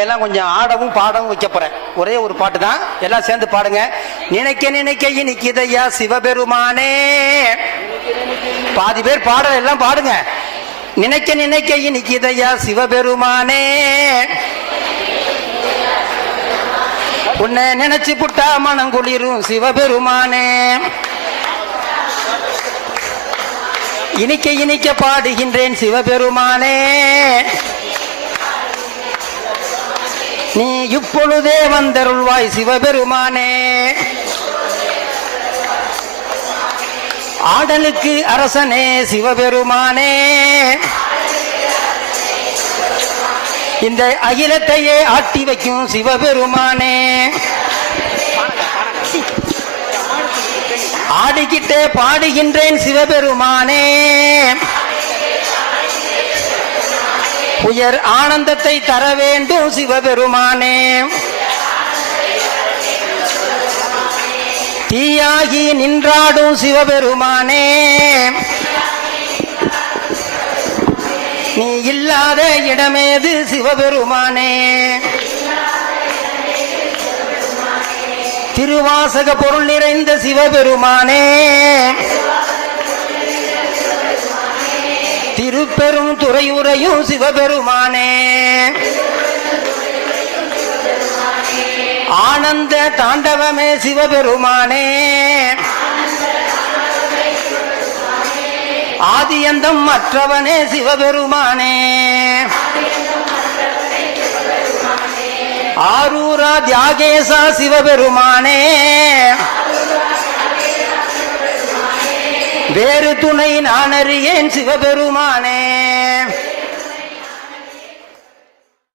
எல்லாம் கொஞ்சம் ஆடவும் பாடவும் வைக்க போறேன். ஒரே ஒரு பாட்டு தான், எல்லாம் சேர்ந்து பாடுங்க. நினைக்க நினைக்க இனிக்குதையா சிவபெருமானே. பாதி பேர் பாடல் எல்லாம் பாடுங்க. நினைக்க நினைக்க இனிக்குதையா சிவபெருமானே. உன்னை நினைச்சு புட்டா மனம் குளிரும் சிவபெருமானே. இனிக்க இனிக்க பாடுகின்றேன் சிவபெருமானே. நீ இப்பொழுதே வந்தருள்வாய் சிவபெருமானே. ஆடலுக்கு அரசனே சிவபெருமானே. இந்த அகிலத்தையே ஆட்டி வைக்கும் சிவபெருமானே. ஆடிக்கிட்டே பாடுகின்றேன் சிவபெருமானே. உயர் ஆனந்தத்தை தர வேண்டும் சிவபெருமானே. தீயாகி நின்றாடும் சிவபெருமானே. நீ இல்லாத இடமேது சிவபெருமானே. திருவாசக பொருள் நிறைந்த சிவபெருமானே. திருப்பெரும் துறையுறையும் சிவபெருமானே. ஆனந்த தாண்டவமே சிவபெருமானே. ஆதியந்தம் மற்றவனே சிவபெருமானே. ஆரூரா தியாகேசா சிவபெருமானே. வேறு துணை நான் அறியேன் சிவபெருமானே.